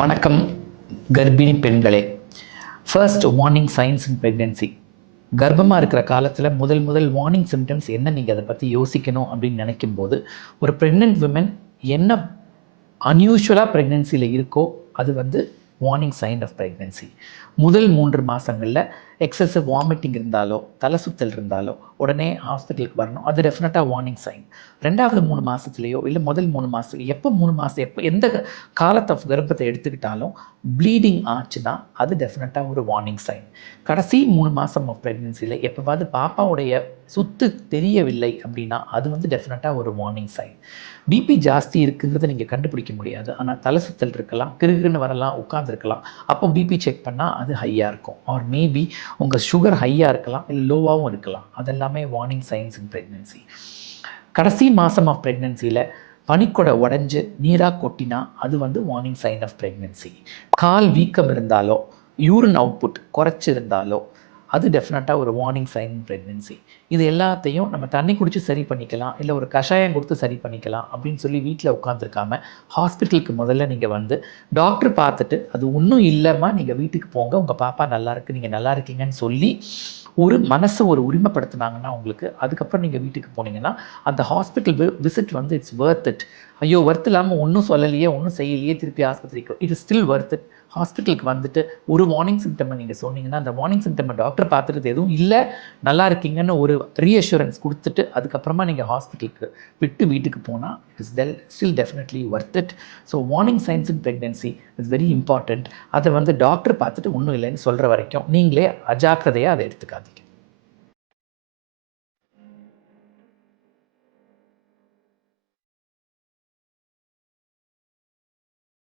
வணக்கம் கர்ப்பிணி பெண்களே. ஃபர்ஸ்ட் வார்னிங் சைன்ஸ் இன் ப்ரெக்னென்சி. கர்ப்பமாக இருக்கிற காலத்தில் முதல் வார்னிங் சிம்டம்ஸ் என்ன, நீங்கள் அதை பற்றி யோசிக்கணும் அப்படின்னு நினைக்கும் போது, ஒரு ப்ரெக்னென்ட் விமன் என்ன அன்யூஷுவலாக ப்ரெக்னென்சியில் இருக்கோ அது வந்து வார்னிங் சைன் ஆஃப் ப்ரெக்னென்சி. முதல் 3 மாதங்களில் எக்ஸசிவ் வாமிட்டிங் இருந்தாலோ தலை சுத்தல் இருந்தாலோ உடனே ஹாஸ்பிட்டலுக்கு வரணும். அது டெஃபினட்டாக வார்னிங் சைன். 2வது 3 மாதத்துலேயோ இல்லை முதல் 3 மாதத்துலையோ எப்போ 3 மாதம் எப்போ எந்த காலத்தை கர்ப்பத்தை எடுத்துக்கிட்டாலும் ப்ளீடிங் ஆச்சுன்னா அது டெஃபினட்டாக ஒரு வார்னிங் சைன். கடைசி 3 மாதம் ஆஃப் ப்ரெக்னென்சியில் எப்போவாது பாப்பாவுடைய சுத்து தெரியவில்லை அப்படின்னா அது வந்து டெஃபினட்டாக ஒரு வார்னிங் சைன். பிபி ஜாஸ்தி இருக்குங்கிறத நீங்கள் கண்டுபிடிக்க முடியாது, ஆனால் தலை சுத்தல் இருக்கலாம், கிருகிருன்னு வரலாம், உட்காந்துருக்கலாம். அப்போ பிபி செக் பண்ணால் அது ஹையாக இருக்கும். ஆர் மேபி உங்கள் சுகர் ஹையாக இருக்கலாம், இல்லை லோவாகவும் இருக்கலாம். அதெல்லாமே வார்னிங் சைன்ஸ் இன் ப்ரெக்னென்சி. கடைசி மாதம் ஆஃப் ப்ரெக்னென்சியில் பனிக்கொடை உடஞ்சி நீராக கொட்டினா அது வந்து வார்னிங் சைன் ஆஃப் ப்ரெக்னென்சி. கால் வீக்கம் இருந்தாலோ யூரின் அவுட்புட் குறைச்சிருந்தாலோ அது டெஃபினட்டாக ஒரு வார்னிங் சைன் இன் ப்ரெக்னென்சி. இது எல்லாத்தையும் நம்ம தண்ணி குடித்து சரி பண்ணிக்கலாம், இல்லை ஒரு கஷாயம் கொடுத்து சரி பண்ணிக்கலாம் அப்படின்னு சொல்லி வீட்டில் உட்காந்துருக்காம ஹாஸ்பிட்டலுக்கு முதல்ல நீங்கள் வந்து டாக்டர் பார்த்துட்டு அது ஒன்றும் இல்லைம்மா நீங்கள் வீட்டுக்கு போங்க, உங்கள் பாப்பா நல்லா இருக்குது, நீங்கள் நல்லா இருக்கீங்கன்னு சொல்லி ஒரு மனசை ஒரு உரிமைப்படுத்தினாங்கன்னா உங்களுக்கு, அதுக்கப்புறம் நீங்கள் வீட்டுக்கு போனீங்கன்னா அந்த ஹாஸ்பிட்டல் விசிட் வந்து இட்ஸ் வர்த் இட். ஐயோ வர்த் இல்லாமல் ஒன்றும் சொல்லலையே ஒன்றும் செய்யலையே திருப்பி ஆஸ்பத்திரிக்கு, it is still worth it. ஹாஸ்பிட்டலுக்கு வந்துட்டு ஒரு வார்னிங் சிம்டமை நீங்கள் சொன்னீங்கன்னா அந்த வார்னிங் சிம்டமை டாக்டர் பார்த்துட்டு எதுவும் இல்லை நல்லா இருக்கீங்கன்னு ஒரு ரீஅஷூரன்ஸ் கொடுத்துட்டு அதுக்கப்புறமா நீங்கள் ஹாஸ்பிட்டலுக்கு விட்டு வீட்டுக்கு போனால் it is still definitely worth it. So warning science in pregnancy is very important. அதை வந்து டாக்டர் பார்த்துட்டு ஒன்றும் இல்லைன்னு சொல்கிற வரைக்கும் நீங்களே அஜாக்கிரதையாக அதை எடுத்துக்காது.